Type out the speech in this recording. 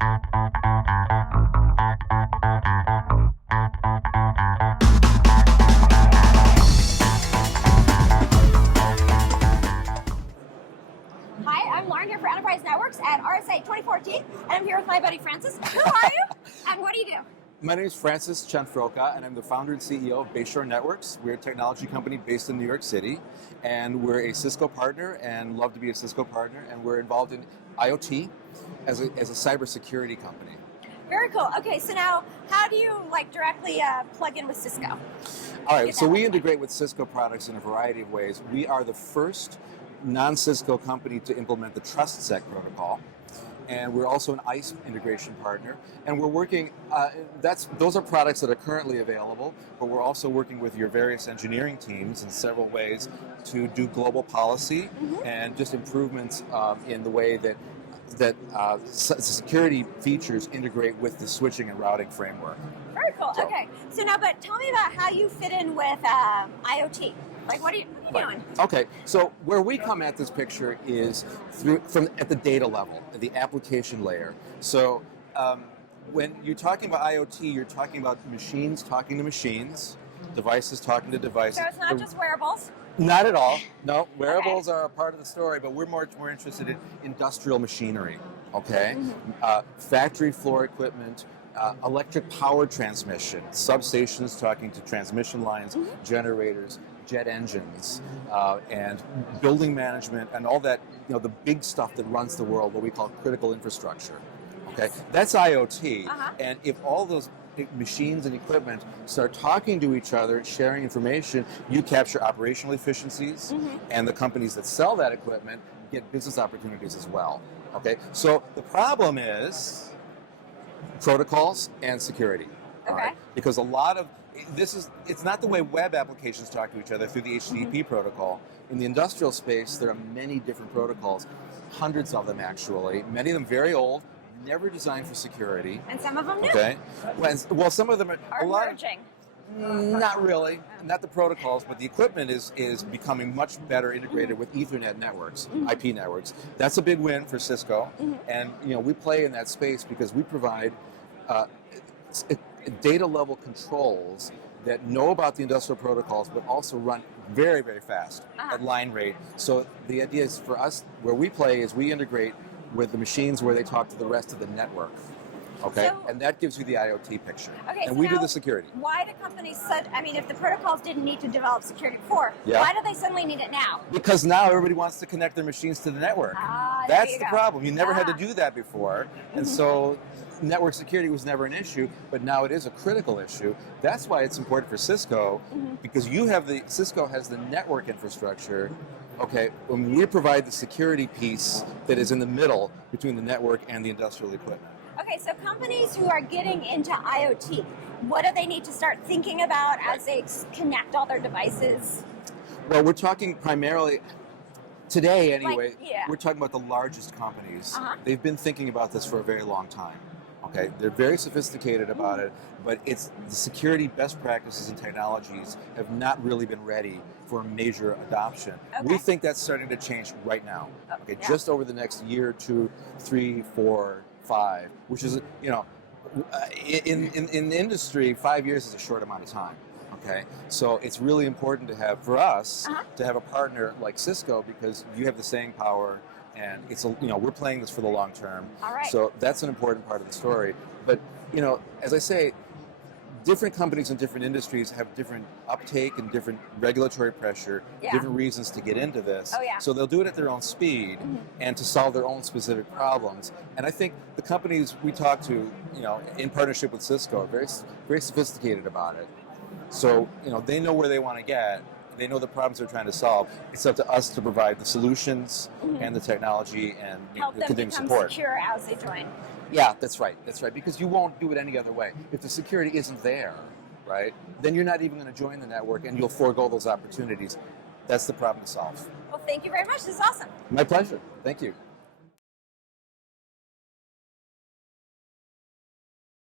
Hi, I'm Lauren here for Enterprise Networks at RSA 2014, and I'm here with my buddy Francis. Who are you, and what do you do? My name is Francis Cianfrocca, and I'm the founder and CEO of Bayshore Networks. We're a technology company based in New York City, and we're a Cisco partner and love to be a Cisco partner, and we're involved in IoT as a cybersecurity company. Very cool. Okay, so now how do you directly plug in with Cisco? All right, so we integrate with Cisco products in a variety of ways. We are the first non-Cisco company to implement the TrustSec protocol, and we're also an ICE integration partner. And we're working, those are products that are currently available, but we're also working with your various engineering teams in several ways to do global policy and just improvements in the way that security features integrate with the switching and routing framework. Very cool. So, okay, so now, but tell me about how you fit in with IoT. What are you doing? Okay, so where we come at this picture is at the data level, at the application layer. So when you're talking about IoT, you're talking about machines talking to machines, devices talking to devices. So it's not just wearables? Not at all. No, wearables are a part of the story, but we're more interested in industrial machinery, okay? Factory floor equipment, electric power transmission, substations talking to transmission lines, generators, jet engines, and building management, and all that, the big stuff that runs the world, what we call critical infrastructure. Okay, that's IoT, and if all those machines and equipment start talking to each other, sharing information, you capture operational efficiencies, and the companies that sell that equipment get business opportunities as well. Okay, so the problem is protocols and security. Okay. Right? Because a lot of it's not the way web applications talk to each other through the HTTP protocol. In the industrial space, there are many different protocols, hundreds of them actually, many of them very old, never designed for security. And some of them new. Okay. Well, some of them are emerging. Not really, not the protocols, but the equipment is becoming much better integrated with Ethernet networks, IP networks. That's a big win for Cisco, and we play in that space because we provide data level controls that know about the industrial protocols, but also run very, very fast at line rate. So the idea is for us, where we play is we integrate with the machines where they talk to the rest of the network. Okay, so, and that gives you the IoT picture. Okay, and so we do the security. Why do companies if the protocols didn't need to develop security before, why do they suddenly need it now? Because now everybody wants to connect their machines to the network. That's the problem. You never had to do that before. And so network security was never an issue, but now it is a critical issue. That's why it's important for Cisco, because Cisco has the network infrastructure. Okay, when we provide the security piece that is in the middle between the network and the industrial equipment. Okay, so companies who are getting into IoT, what do they need to start thinking about as they connect all their devices? Well, we're talking primarily, today anyway, we're talking about the largest companies. They've been thinking about this for a very long time. Okay, they're very sophisticated about it, but the security best practices and technologies have not really been ready for major adoption. We think that's starting to change right now. Okay, just over the next year, 2, 3, 4, 5, which is, in the industry, 5 years is a short amount of time. Okay, so it's really important to have, for us, to have a partner like Cisco, because you have the staying power, and it's we're playing this for the long term. All right. So that's an important part of the story. But as I say, different companies in different industries have different uptake and different regulatory pressure, different reasons to get into this. So they'll do it at their own speed and to solve their own specific problems. And I think the companies we talk to, in partnership with Cisco, are very, very sophisticated about it. So they know where they want to get. They know the problems they're trying to solve. It's up to us to provide the solutions and the technology and help them continued become support. Secure as they join. Yeah, that's right. That's right. Because you won't do it any other way. If the security isn't there, right, then you're not even going to join the network, and you'll forego those opportunities. That's the problem to solve. Well, thank you very much. This is awesome. My pleasure. Thank you.